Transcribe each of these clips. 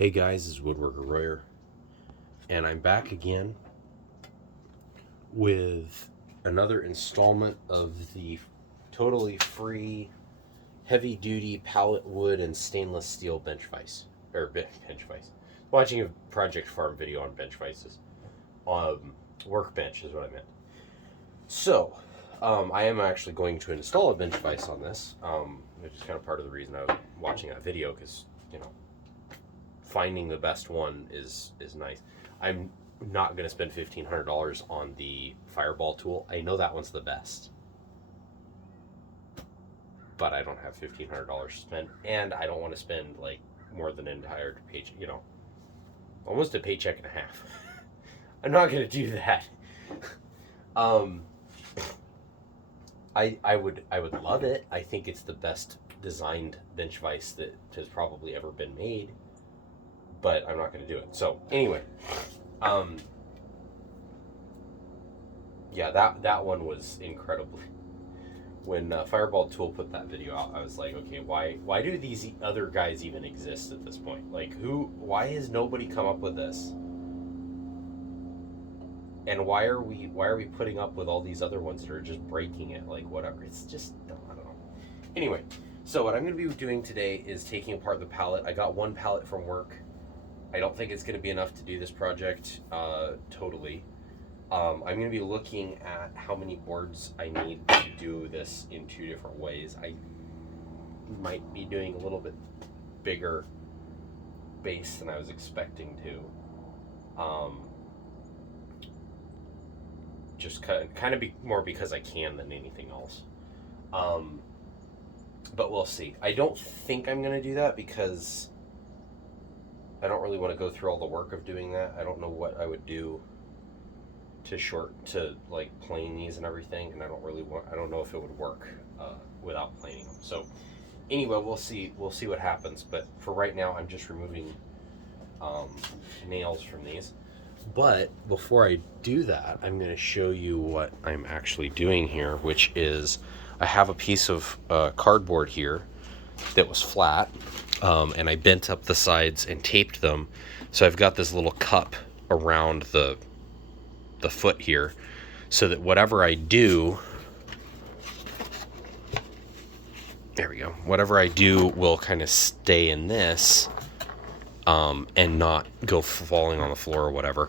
Hey guys, this is Woodworker Royer, and I'm back again with another installment of the totally free heavy-duty pallet wood and stainless steel bench vise. Watching a Project Farm video on bench vices. Workbench is what I meant. So, I am actually going to install a bench vise on this, which is kind of part of the reason I was watching that video, because, finding the best one is nice. I'm not going to spend $1,500 on the Fireball tool. I know that one's the best, but I don't have $1,500 to spend, and I don't want to spend like more than an entire paycheck, almost a paycheck and a half. I'm not going to do that. I would love it. I think it's the best designed bench vise that has probably ever been made, but I'm not going to do it. So anyway, yeah, that one was incredible. When Fireball Tool put that video out, I was like, okay, why do these other guys even exist at this point? Like, why has nobody come up with this? And why are we putting up with all these other ones that are just breaking it? Like, whatever. It's just, I don't know. Anyway, so what I'm going to be doing today is taking apart the pallet. I got one pallet from work. I don't think it's going to be enough to do this project totally. I'm going to be looking at how many boards I need to do this in two different ways. I might be doing a little bit bigger base than I was expecting to. Just kind of be more because I can than anything else. But we'll see. I don't think I'm going to do that because I don't really want to go through all the work of doing that. I don't know what I would do to like plane these and everything, and I don't know if it would work without planing them. So anyway, we'll see what happens. But for right now, I'm just removing nails from these. But before I do that, I'm going to show you what I'm actually doing here, which is I have a piece of cardboard here that was flat, and I bent up the sides and taped them. So I've got this little cup around the foot here, so that whatever I do, there we go, whatever I do will kind of stay in this. And not go falling on the floor or whatever.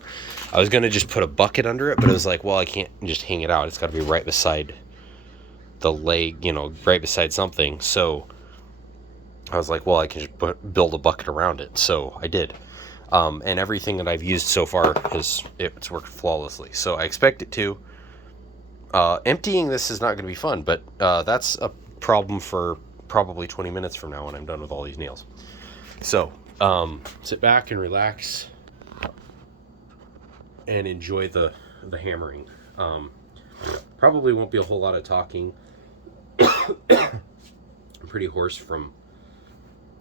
I was going to just put a bucket under it, but it was like, well, I can't just hang it out. It's got to be right beside the leg, right beside something. So I was like, well, I can just build a bucket around it. So I did. And everything that I've used so far it's worked flawlessly. So I expect it to. Emptying this is not going to be fun, but that's a problem for probably 20 minutes from now when I'm done with all these nails. So sit back and relax and enjoy the hammering. Probably won't be a whole lot of talking. I'm pretty hoarse from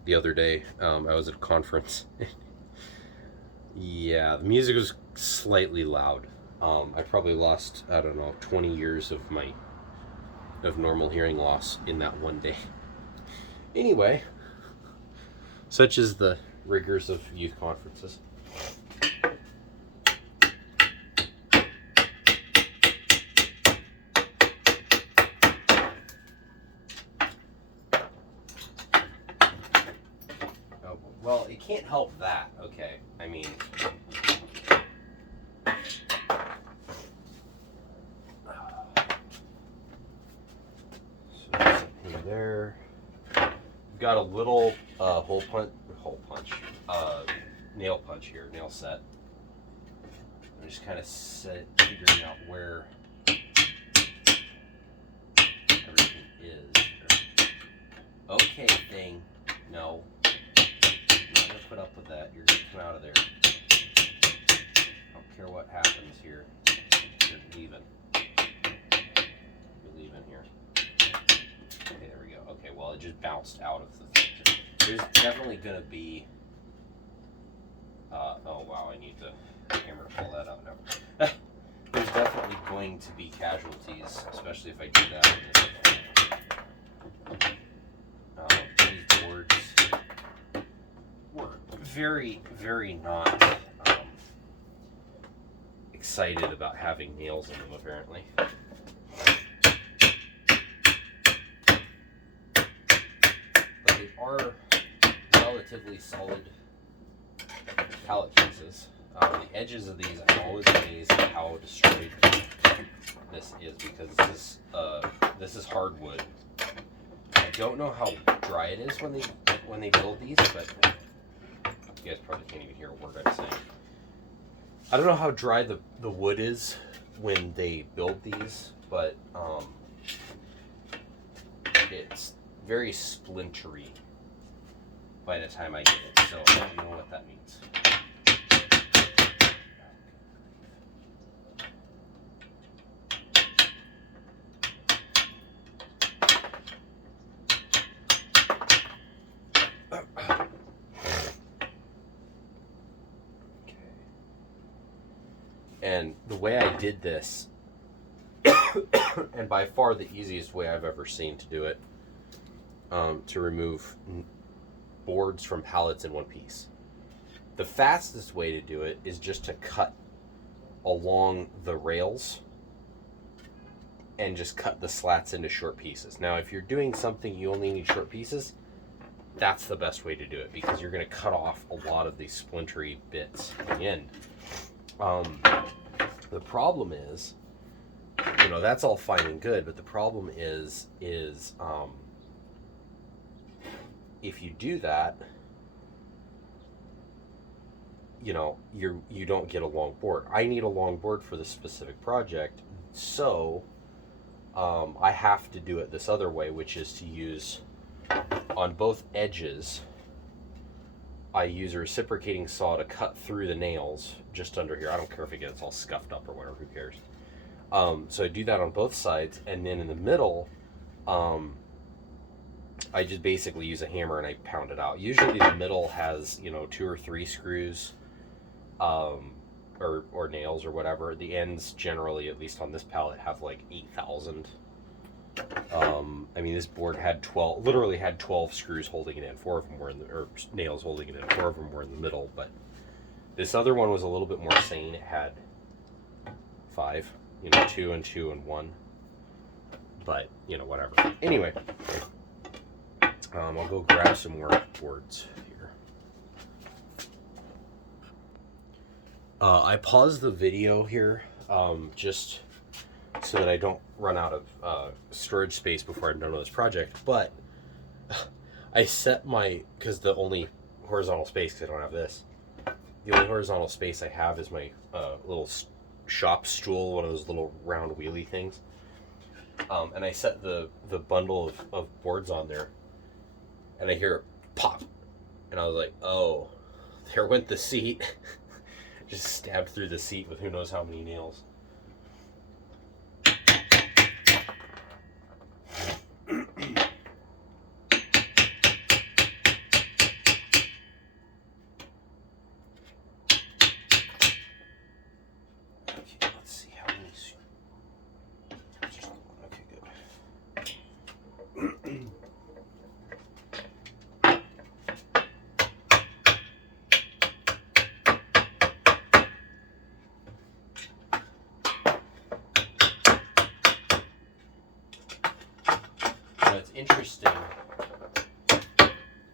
the other day. I was at a conference. Yeah, the music was slightly loud. I probably lost, 20 years of normal hearing loss in that one day. Anyway, such is the rigors of youth conferences. Oh, well, it can't help that. Okay, I mean, so in there. Got a little nail punch here, nail set. I'm just kind of figuring out where everything is. Okay, thing. No. I'm not going to put up with that. You're going to come out of there. I don't care what happens here. You're leaving. You're leaving here. Okay, there we go. Okay, well, it just bounced out of the thing. There's definitely going to be... oh, wow, I need the camera to pull that out now. There's definitely going to be casualties, especially if I do that. These boards were very, very not excited about having nails in them, apparently. But they are relatively solid pallet pieces. The edges of these, I'm always amazed at how destroyed this is, because this is hardwood. I don't know how dry it is when they build these, but you guys probably can't even hear a word I'm saying. I don't know how dry the wood is when they build these, but it's very splintery by the time I get it, so I don't know what that means. And the way I did this, and by far the easiest way I've ever seen to do it, to remove boards from pallets in one piece. The fastest way to do it is just to cut along the rails and just cut the slats into short pieces. Now, if you're doing something you only need short pieces, that's the best way to do it, because you're going to cut off a lot of these splintery bits at the end. The problem is, you know, that's all fine and good, but the problem is if you do that, you know, you don't get a long board. I need a long board for this specific project, so I have to do it this other way, which is to use, on both edges, I use a reciprocating saw to cut through the nails just under here. I don't care if it gets all scuffed up or whatever, who cares. So I do that on both sides, and then in the middle, I just basically use a hammer and I pound it out. Usually the middle has, you know, 2 or 3 screws, or nails or whatever. The ends generally, at least on this pallet, have like 8,000. I mean, this board had 12, literally had 12 screws holding it in. 4 of them were in the, or nails holding it in. 4 of them were in the middle, but this other one was a little bit more sane. It had 5, you know, 2 and 2 and 1, but you know, whatever. Anyway, I'll go grab some more boards here. I paused the video here, just so that I don't run out of storage space before I'm done with this project, but I set my, because the only horizontal space, because I don't have this, the only horizontal space I have is my little shop stool, one of those little round wheelie things, and I set the bundle of boards on there, and I hear it pop, and I was like, oh, there went the seat. Just stabbed through the seat with who knows how many nails. It's interesting.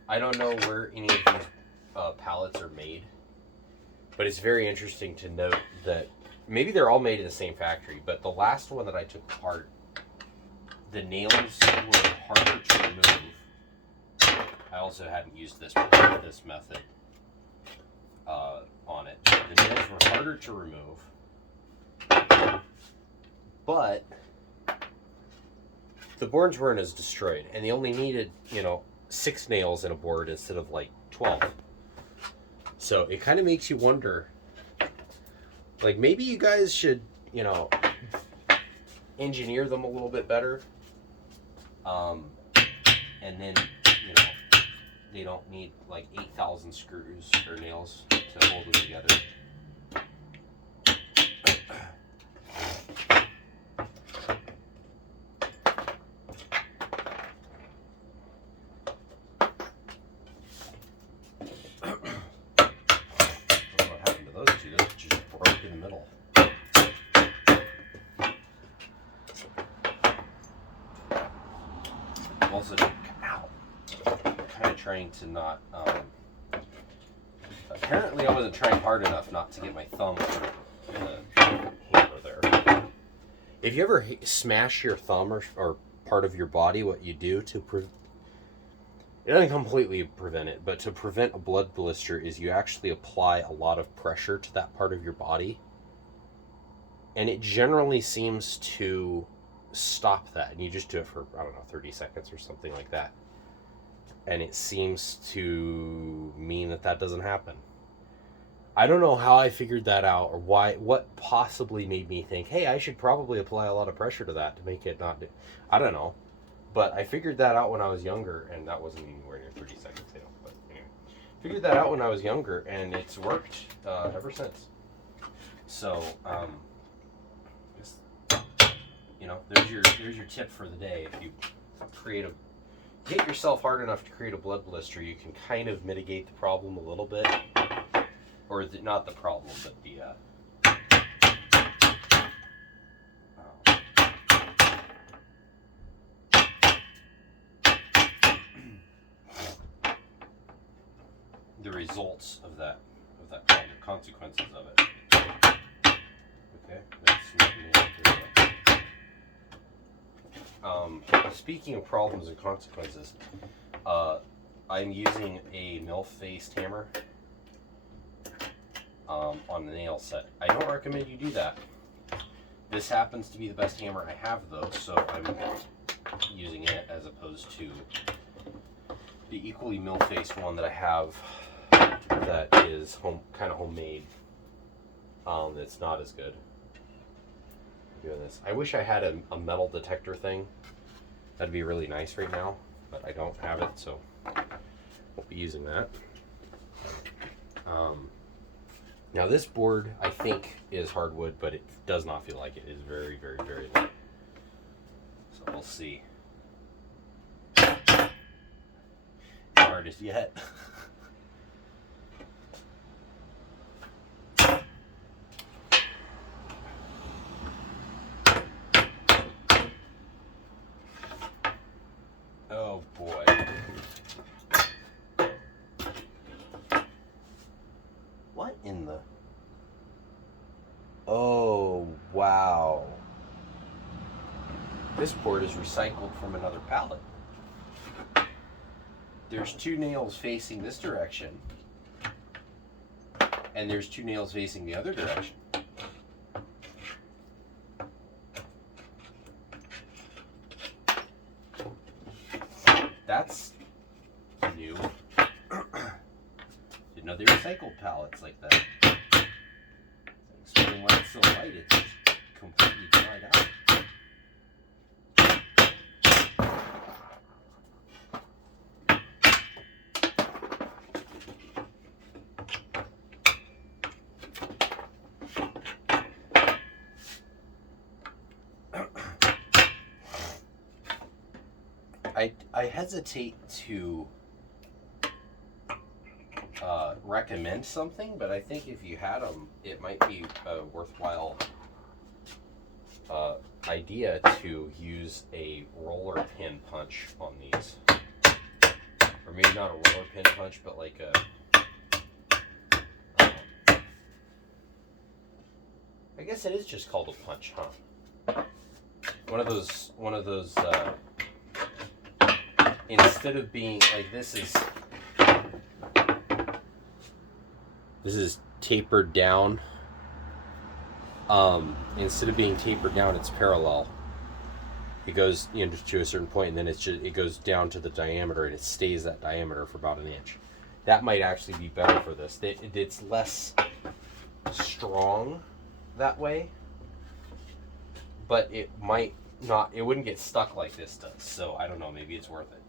I don't know where any of these pallets are made, but it's very interesting to note that maybe they're all made in the same factory, but the last one that I took apart, the nails were harder to remove. I also hadn't used this method on it. The nails were harder to remove, but the boards weren't as destroyed, and they only needed, you know, 6 nails in a board instead of like 12. So it kind of makes you wonder, like, maybe you guys should, you know, engineer them a little bit better, and then, you know, they don't need like 8,000 screws or nails to hold them together. trying to not, apparently I wasn't trying hard enough not to get my thumb on the hammer there. If you ever smash your thumb or part of your body, what you do to it doesn't completely prevent it, but to prevent a blood blister is you actually apply a lot of pressure to that part of your body. And it generally seems to stop that. And you just do it for, I don't know, 30 seconds or something like that. And it seems to mean that that doesn't happen. I don't know how I figured that out or what possibly made me think, hey, I should probably apply a lot of pressure to that to make it not do. I don't know. But I figured that out when I was younger, and that wasn't anywhere near 30 seconds, you know. But anyway, figured that out when I was younger, and it's worked ever since. So, just, you know, there's your tip for the day. If you hit yourself hard enough to create a blood blister, you can kind of mitigate the problem a little bit, or not the problem, but the results of that problem, the consequences of it. Okay, speaking of problems and consequences, I'm using a mill-faced hammer on the nail set. I don't recommend you do that. This happens to be the best hammer I have, though, so I'm using it as opposed to the equally mill-faced one that I have that is kind of homemade. That's not as good. Doing this. I wish I had a metal detector thing. That'd be really nice right now, but I don't have it, so won't be using that. Now this board I think is hardwood, but it does not feel like it. It is very, very, very light. So we'll see. Not hardest yet. Oh boy. What in the... Oh, wow. This board is recycled from another pallet. There's two nails facing this direction, and there's two nails facing the other direction. That's new. Didn't know they recycled pallets like that. Explain why it's so light. It's just completely dried out. I hesitate to recommend something, but I think if you had them, it might be a worthwhile idea to use a roller pin punch on these. Or maybe not a roller pin punch, but like I guess it is just called a punch, huh? One of those instead of being like this is tapered down. Instead of being tapered down, it's parallel. It goes to a certain point, and then it goes down to the diameter, and it stays that diameter for about an inch. That might actually be better for this. It's less strong that way, but it might not. It wouldn't get stuck like this does. So I don't know. Maybe it's worth it.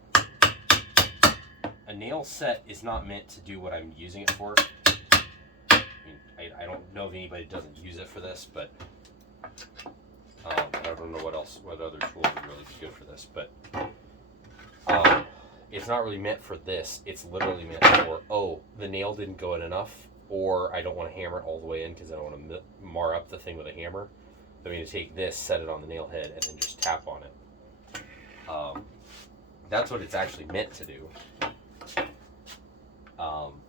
A nail set is not meant to do what I'm using it for. I don't know if anybody doesn't use it for this, but I don't know what other tools would really be good for this, but it's not really meant for this. It's literally meant for, oh, the nail didn't go in enough, or I don't want to hammer it all the way in because I don't want to mar up the thing with a hammer. I'm going to take this, set it on the nail head, and then just tap on it. That's what it's actually meant to do. Um,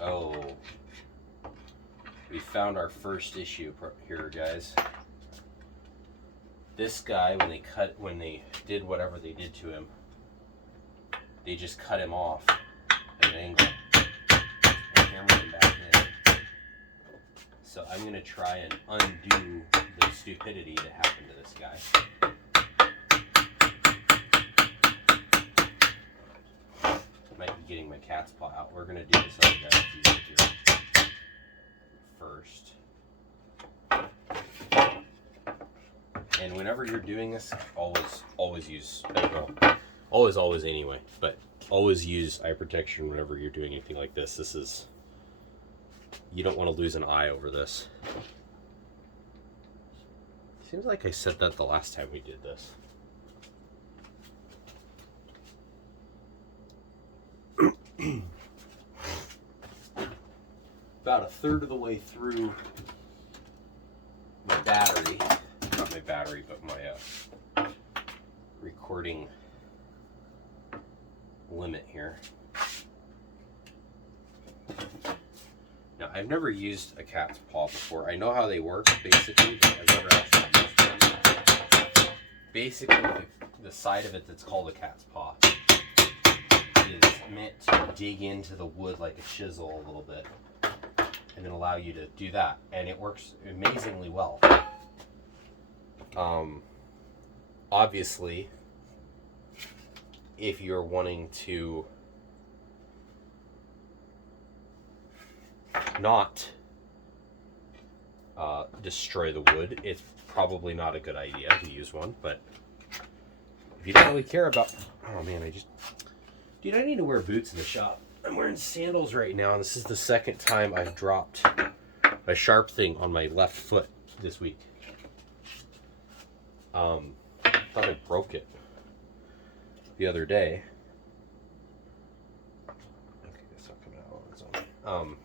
oh, we found our first issue here, guys. This guy, when they did whatever they did to him, they just cut him off at an angle and hammered him back in. So I'm going to try and undo the stupidity that happened to this guy. Might be getting my cat's paw out. We're going to do this other guy here first. And whenever you're doing this, always use, always anyway, but always use eye protection whenever you're doing anything like this. This is, you don't want to lose an eye over this. Seems like I said that the last time we did this. About a third of the way through my battery, not my battery, but my recording limit here. Now, I've never used a cat's paw before. I know how they work, basically, but I've never actually used them. Basically, the side of it that's called a cat's paw is meant to dig into the wood like a chisel a little bit and then allow you to do that. And it works amazingly well. Obviously, if you're wanting to not destroy the wood, it's probably not a good idea to use one. But if you don't really care about, oh man, dude, I need to wear boots in the shop. I'm wearing sandals right now, and this is the second time I've dropped a sharp thing on my left foot this week. Thought I broke it the other day. Okay, it's not coming out on its own.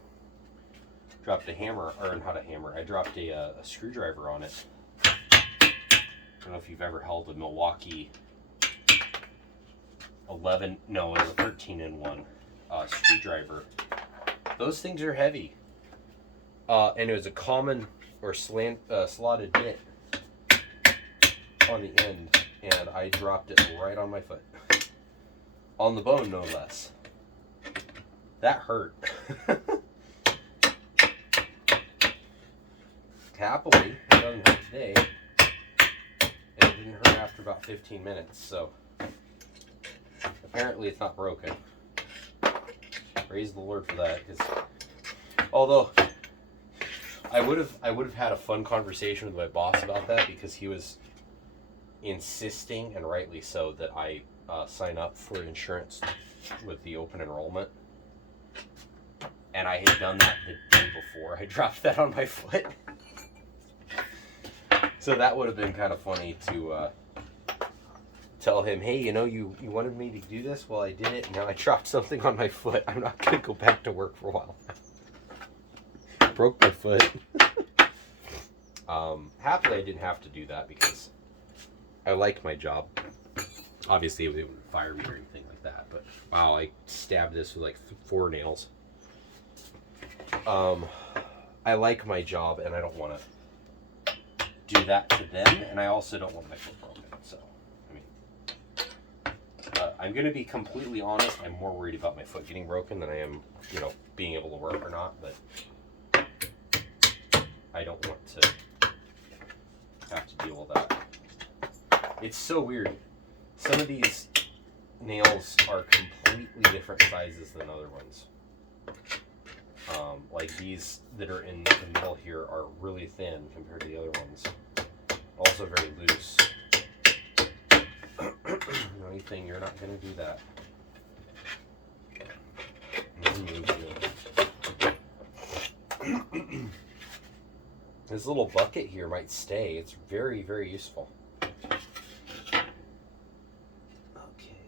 Dropped a hammer, or not a hammer. I dropped a screwdriver on it. I don't know if you've ever held a Milwaukee 11, no, it was a 13-in-1 screwdriver. Those things are heavy. And it was a common or slotted bit on the end, and I dropped it right on my foot. On the bone, no less. That hurt. Happily, it doesn't hurt today, and it didn't hurt after about 15 minutes, so apparently it's not broken. Praise the Lord for that, because although I would have had a fun conversation with my boss about that, because he was insisting, and rightly so, that I sign up for insurance with the open enrollment, and I had done that the day before I dropped that on my foot. So that would have been kind of funny to tell him, hey, you know, you wanted me to do this? Well, I did it, and now I dropped something on my foot. I'm not going to go back to work for a while. Broke my foot. Happily, I didn't have to do that because I like my job. Obviously, they wouldn't fire me or anything like that, but wow, I stabbed this with like 4 nails. I like my job, and I don't want to do that to them, and I also don't want my foot broken. So, I mean, I'm going to be completely honest. I'm more worried about my foot getting broken than I am, you know, being able to work or not. But I don't want to have to deal with that. It's so weird. Some of these nails are completely different sizes than other ones. Like these that are in the middle here are really thin compared to the other ones. Also very loose. The only thing, you're not going to do that. This little bucket here might stay. It's very, very useful. Okay,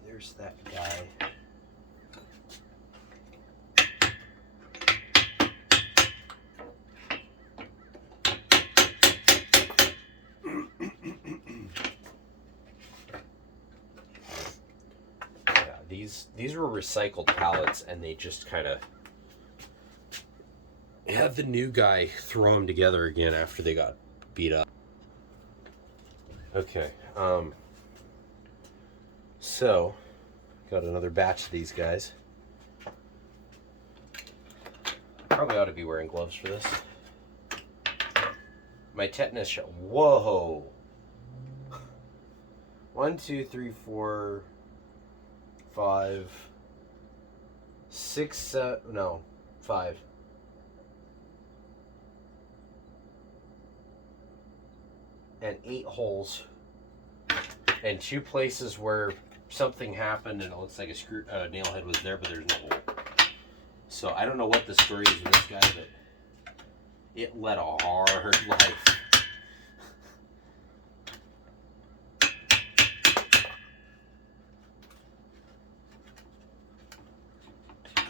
there's that guy. these were recycled pallets, and they just kind of had the new guy throw them together again after they got beat up. Okay, so got another batch of these guys. Probably ought to be wearing gloves for this. My tetanus shot. Whoa! 1, 2, 3, 4, 5, 6, 7. No, 5. And 8 holes. And 2 places where something happened and it looks like a nail head was there, but there's no hole. So I don't know what the story is with this guy, but it led a hard life.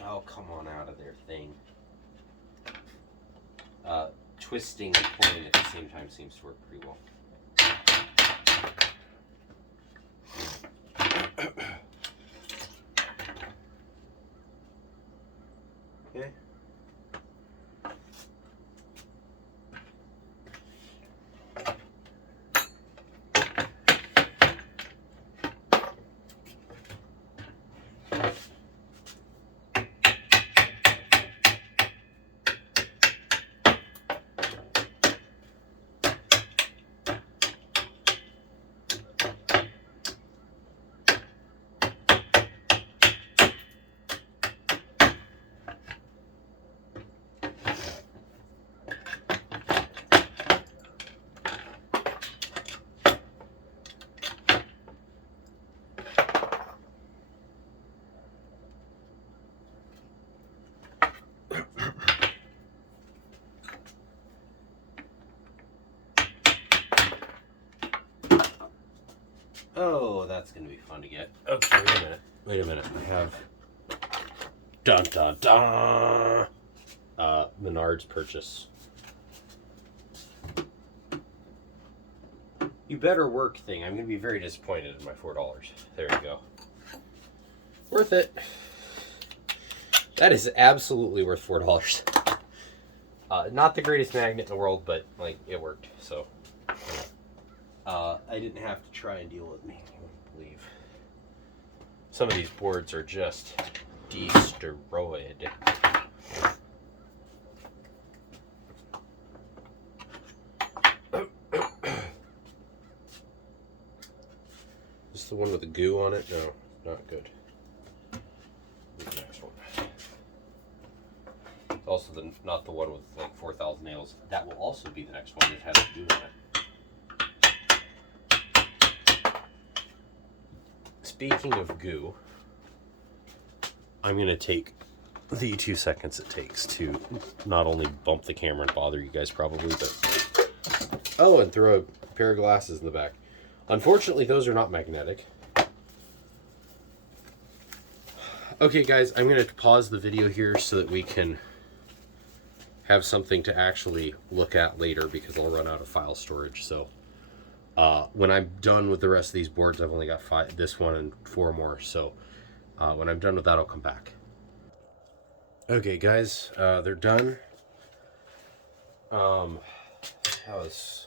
Oh, come on out of there, thing. Twisting and pulling at the same time seems to work pretty well. Okay. Oh, that's going to be fun to get. Okay, wait a minute. I have... Dun dun dun! Menards purchase. You better work thing. I'm going to be very disappointed in my $4. There you go. Worth it. That is absolutely worth $4. Not the greatest magnet in the world, but like it worked, so... I didn't have to try and deal with me, I believe. Some of these boards are just destroyed. Is this the one with the goo on it? No, not good. Here's the next one. It's also not the one with like 4,000 nails. That will also be the next one that has goo on it. Speaking of goo, I'm going to take the 2 seconds it takes to not only bump the camera and bother you guys probably, but... Oh, and throw a pair of glasses in the back. Unfortunately, those are not magnetic. Okay, guys, I'm going to pause the video here so that we can have something to actually look at later because I'll run out of file storage, so... when I'm done with the rest of these boards, I've only got 5, this one and 4 more, so when I'm done with that, I'll come back. Okay, guys, they're done. That was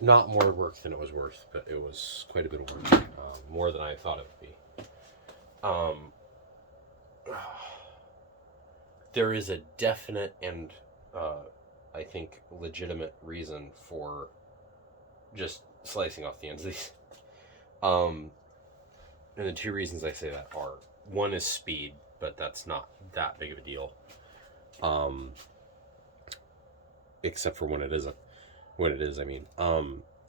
not more work than it was worth, but it was quite a bit of work, more than I thought it would be. There is a definite and I think legitimate reason for just slicing off the ends of these. And the 2 reasons I say that are, one is speed, but that's not that big of a deal. Except for when it isn't. When it is, I mean.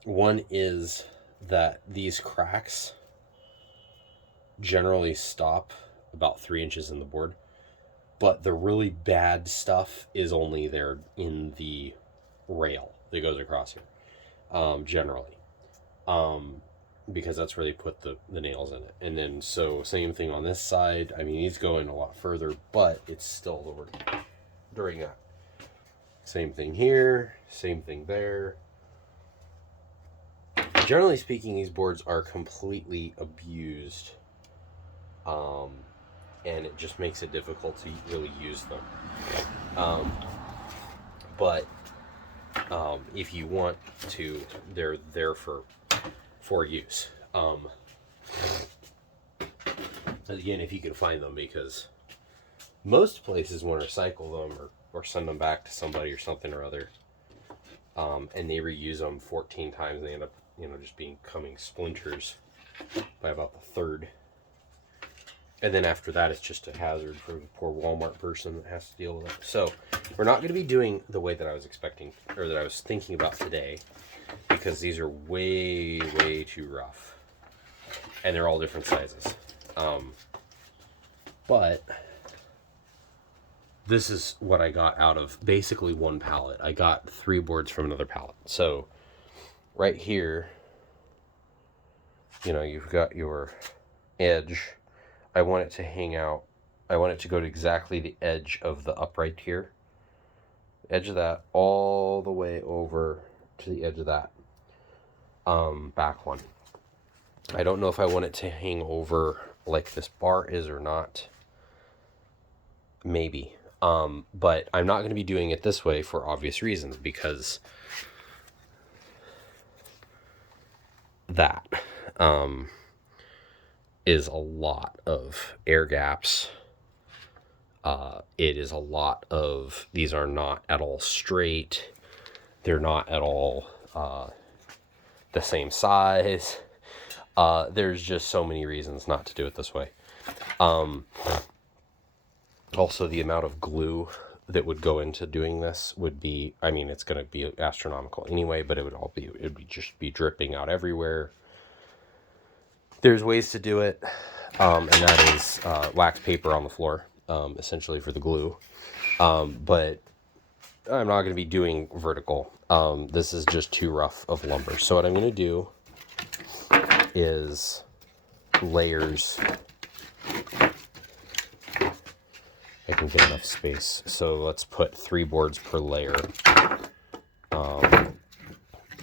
One is that these cracks generally stop about 3 inches in the board. But the really bad stuff is only there in the rail that goes across here, generally. Because that's where they put the nails in it. And then, so, same thing on this side. I mean, he's going a lot further, but it's still the work during that. Same thing here, same thing there. generally speaking, these boards are completely abused, and it just makes it difficult to really use them. But if you want to, they're there for use. Again, if you can find them, because most places want to recycle them or send them back to somebody or something or other, and they reuse them 14 times, and they end up, just becoming splinters by about the third. And then after that, it's just a hazard for the poor Walmart person that has to deal with it. So we're not going to be doing the way that I was expecting, or that I was thinking about today, because these are way, way too rough. And they're all different sizes. But this is what I got out of basically one pallet. I got 3 boards from another pallet. So right here, you've got your edge. I want it to hang out. I want it to go to exactly the edge of the upright here. Edge of that all the way over to the edge of that back one. I don't know if I want it to hang over like this bar is or not. Maybe. But I'm not going to be doing it this way for obvious reasons, because that is a lot of air gaps. It is a lot of, these are not at all straight. They're not at all the same size. There's just so many reasons not to do it this way. Also, the amount of glue that would go into doing this would be, it's going to be astronomical anyway, but it would just be dripping out everywhere. There's ways to do it, and that is wax paper on the floor, essentially for the glue. But I'm not going to be doing vertical. This is just too rough of lumber. So what I'm going to do is layers. I can get enough space. So let's put 3 boards per layer.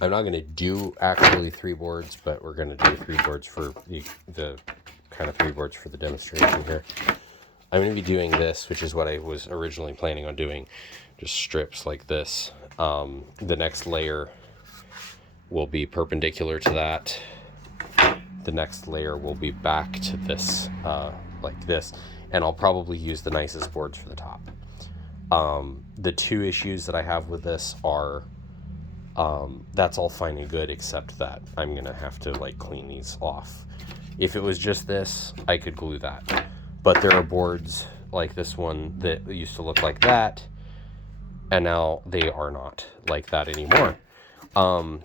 I'm not going to do actually 3 boards, but we're going to do 3 boards for the kind of 3 boards for the demonstration here. I'm going to be doing this, which is what I was originally planning on doing, just strips like this. The next layer will be perpendicular to that. The next layer will be back to this, like this. And I'll probably use the nicest boards for the top. The 2 issues that I have with this are, that's all fine and good, except that I'm going to have to clean these off. If it was just this, I could glue that. But there are boards like this one that used to look like that, and now they are not like that anymore.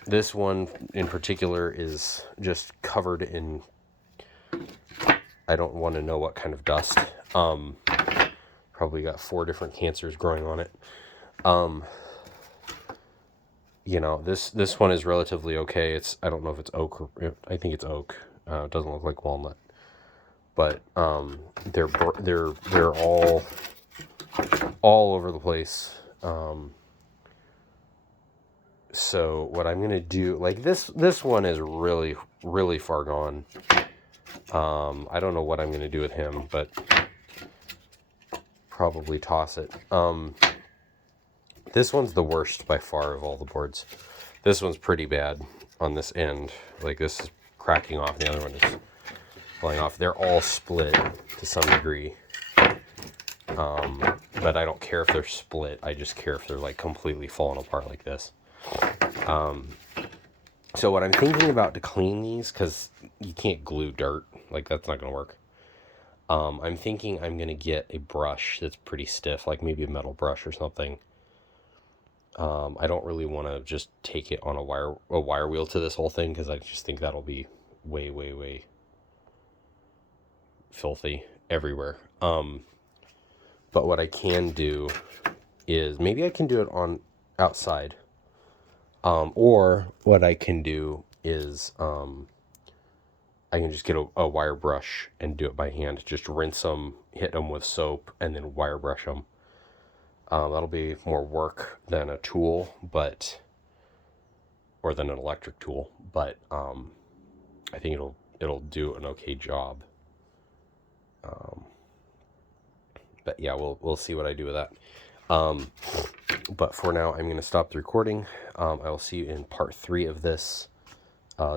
This one in particular is just covered in, I don't want to know what kind of dust. Probably got 4 different cancers growing on it. This one is relatively okay. I don't know if it's oak or, I think it's oak. It doesn't look like walnut. But they're all over the place. So what I'm gonna do, this one is really, really far gone. I don't know what I'm gonna do with him, but probably toss it. This one's the worst by far of all the boards. This one's pretty bad on this end. This is cracking off. The other one is falling off. They're all split to some degree. But I don't care if they're split. I just care if they're completely falling apart like this. So what I'm thinking about to clean these, because you can't glue dirt, that's not going to work. I'm thinking I'm going to get a brush that's pretty stiff, maybe a metal brush or something. I don't really want to just take it on a wire wheel to this whole thing, because I just think that'll be way, way, way filthy everywhere. But what I can do is, maybe I can do it on outside. Or what I can do is, I can just get a wire brush and do it by hand. Just rinse them, hit them with soap, and then wire brush them. That'll be more work than a tool, or than an electric tool, but I think it'll do an okay job. But yeah, we'll see what I do with that. But for now, I'm going to stop the recording. I will see you in part 3 of this.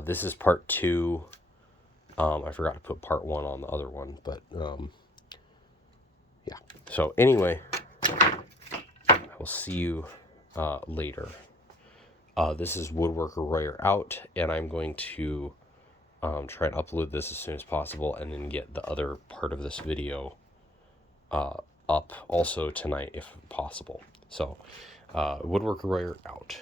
This is part 2. I forgot to put part 1 on the other one, but yeah. So anyway, I will see you later. This is Woodworker Royer out, and I'm going to try and upload this as soon as possible, and then get the other part of this video up also tonight if possible. So, Woodworker Royer out.